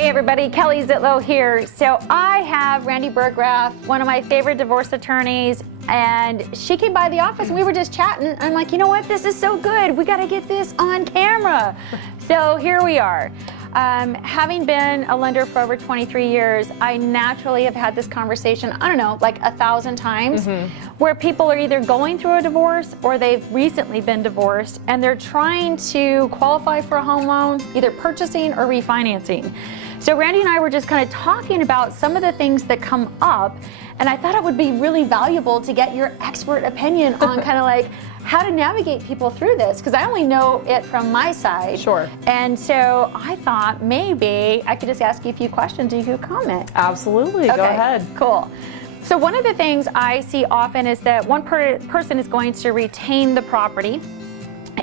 Hey everybody, Kelly Zitlow here. So I have Randi Burggraff, one of my favorite divorce attorneys, and she came by the office and we were just chatting. I'm like, you know what, this is so good. We gotta get this on camera. So here we are. Having been a lender for over 23 years, I naturally have had this conversation, I don't know, like 1,000 times, where people are either going through a divorce or they've recently been divorced and they're trying to qualify for a home loan, either purchasing or refinancing. So Randi and I were just kind of talking about some of the things that come up, and I thought it would be really valuable to get your expert opinion on kind of like how to navigate people through this, because I only know it from my side. Sure. And so I thought maybe I could just ask you a few questions and you could comment. Absolutely, go ahead. Cool. So one of the things I see often is that one person is going to retain the property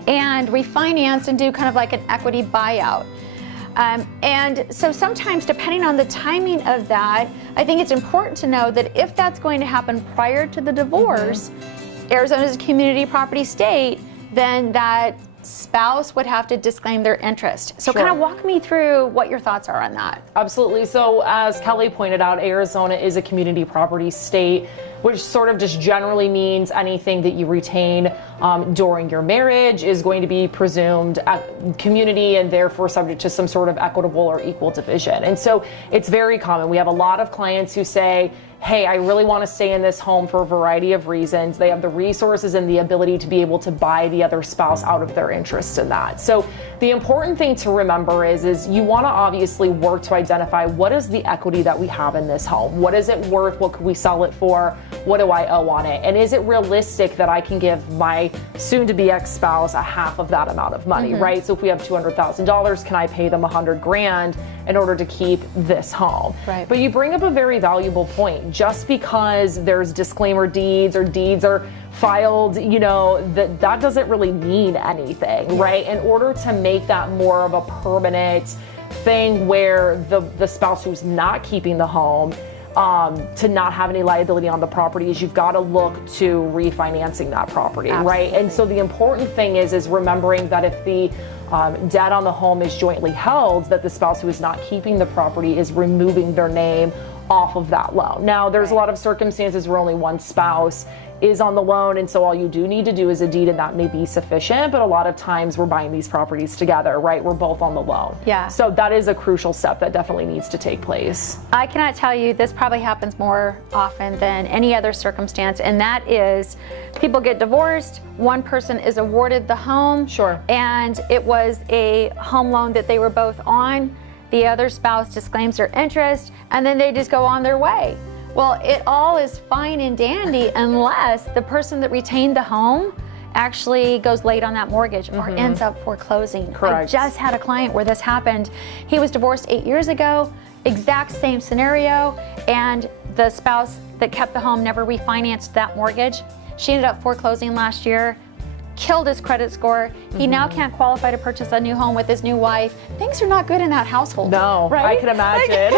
and refinance and do kind of like an equity buyout. And so sometimes, depending on the timing of that, I think it's important to know that if that's going to happen prior to the divorce, Arizona's a community property state, then that spouse would have to disclaim their interest. So kind of walk me through what your thoughts are on that. Absolutely. So as Kelly pointed out, Arizona is a community property state, which sort of just generally means anything that you retain during your marriage is going to be presumed community and therefore subject to some sort of equitable or equal division. And so it's very common. We have a lot of clients who say, hey, I really want to stay in this home for a variety of reasons. They have the resources and the ability to be able to buy the other spouse out of their interest in that. So the important thing to remember is you want to obviously work to identify what is the equity that we have in this home? What is it worth? What could we sell it for? What do I owe on it? And is it realistic that I can give my soon-to-be ex-spouse a half of that amount of money, right? So if we have $200,000, can I pay them $100,000 in order to keep this home? Right. But you bring up a very valuable point. Just because there's disclaimer deeds or deeds are filed, you know, that doesn't really mean anything, right? In order to make that more of a permanent thing where the spouse who's not keeping the home to not have any liability on the property, is you've got to look to refinancing that property, right? And so the important thing is remembering that if the debt on the home is jointly held, that the spouse who is not keeping the property is removing their name off of that loan. Now, there's a lot of circumstances where only one spouse is on the loan, and so all you do need to do is a deed, and that may be sufficient, but a lot of times we're buying these properties together, right? We're both on the loan. Yeah. So that is a crucial step that definitely needs to take place. I cannot tell you, this probably happens more often than any other circumstance, and that is people get divorced, one person is awarded the home, and it was a home loan that they were both on. The other spouse disclaims their interest, and then they just go on their way. Well, it all is fine and dandy unless the person that retained the home actually goes late on that mortgage or ends up foreclosing. Correct. I just had a client where this happened. He was divorced 8 years ago, exact same scenario, and the spouse that kept the home never refinanced that mortgage. She ended up foreclosing last year, killed his credit score. He now can't qualify to purchase a new home with his new wife. Things are not good in that household. No, right? I can imagine.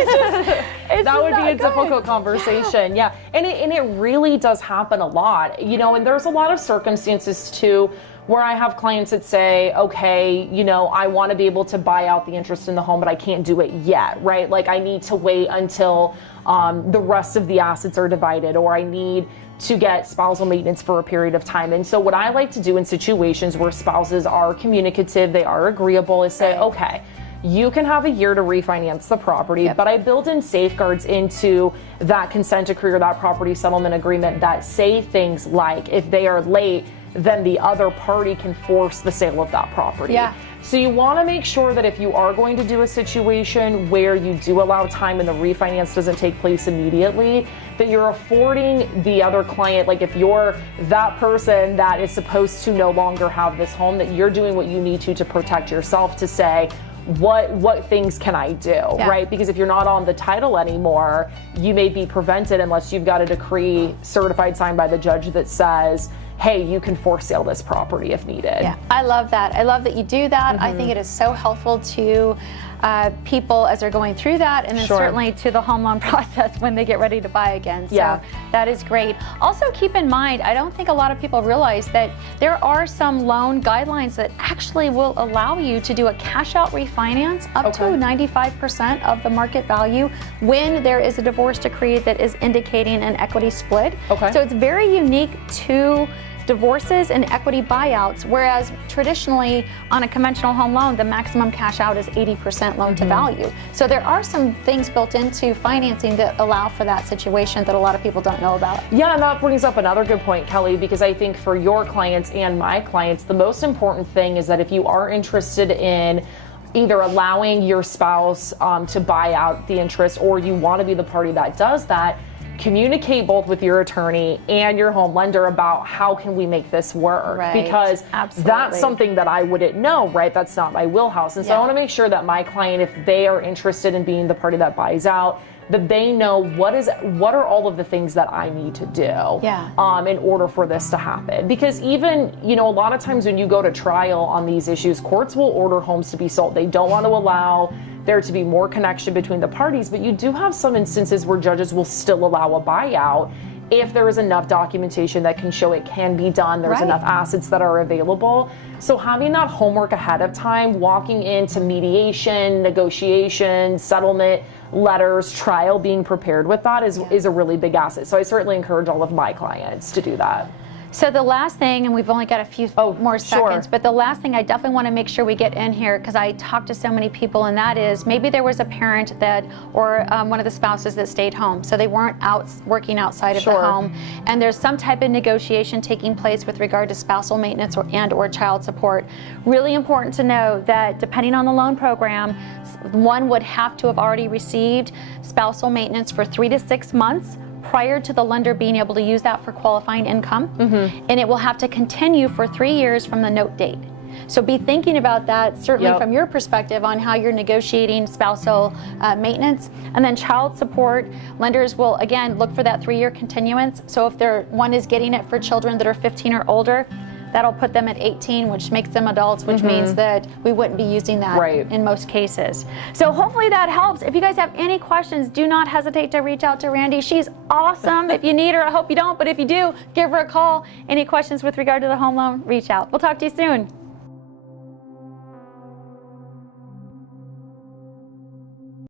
That would be a difficult conversation. Yeah. And it really does happen a lot, you know, and there's a lot of circumstances too where I have clients that say, okay, you know, I want to be able to buy out the interest in the home, but I can't do it yet, right? Like I need to wait until the rest of the assets are divided, or I need to get spousal maintenance for a period of time. And so what I like to do in situations where spouses are communicative, they are agreeable, is say, okay, you can have a year to refinance the property, but I build in safeguards into that consent decree or that property settlement agreement that say things like, if they are late, then the other party can force the sale of that property. Yeah. So you want to make sure that if you are going to do a situation where you do allow time and the refinance doesn't take place immediately, that you're affording the other client, like if you're that person that is supposed to no longer have this home, that you're doing what you need to protect yourself, to say, what things can I do, right? Because if you're not on the title anymore, you may be prevented unless you've got a decree certified, signed by the judge that says, hey, you can force sale this property if needed. Yeah, I love that. I love that you do that. I think it is so helpful to people as they're going through that, and then certainly to the home loan process when they get ready to buy again. So that is great. Also keep in mind, I don't think a lot of people realize that there are some loan guidelines that actually will allow you to do a cash out refinance up to 95% of the market value when there is a divorce decree that is indicating an equity split. So it's very unique to divorces and equity buyouts, whereas traditionally on a conventional home loan, the maximum cash out is 80% loan to value. So there are some things built into financing that allow for that situation that a lot of people don't know about. Yeah, and that brings up another good point, Kelly, because I think for your clients and my clients, the most important thing is that if you are interested in either allowing your spouse to buy out the interest, or you want to be the party that does that, communicate both with your attorney and your home lender about how can we make this work, because that's something that I wouldn't know, right? That's not my wheelhouse. And so I want to make sure that my client, if they are interested in being the party that buys out, that they know what are all of the things that I need to do in order for this to happen. Because even, you know, a lot of times when you go to trial on these issues, courts will order homes to be sold. They don't want to allow there to be more connection between the parties, but you do have some instances where judges will still allow a buyout if there is enough documentation that can show it can be done, there's enough assets that are available. So having that homework ahead of time, walking into mediation, negotiation, settlement, letters, trial, being prepared with that is a really big asset. So I certainly encourage all of my clients to do that. So the last thing, and we've only got a few more seconds, but the last thing I definitely want to make sure we get in here, because I talk to so many people, and that is maybe there was a parent that, or one of the spouses that stayed home, so they weren't out working outside of the home, and there's some type of negotiation taking place with regard to spousal maintenance or child support. Really important to know that depending on the loan program, one would have to have already received spousal maintenance for 3 to 6 months prior to the lender being able to use that for qualifying income, and it will have to continue for 3 years from the note date. So be thinking about that, certainly from your perspective on how you're negotiating spousal maintenance. And then child support, lenders will again look for that 3-year continuance. So if one is getting it for children that are 15 or older, that'll put them at 18, which makes them adults, which means that we wouldn't be using that in most cases. So hopefully that helps. If you guys have any questions, do not hesitate to reach out to Randi. She's awesome. If you need her, I hope you don't, but if you do, give her a call. Any questions with regard to the home loan, reach out. We'll talk to you soon.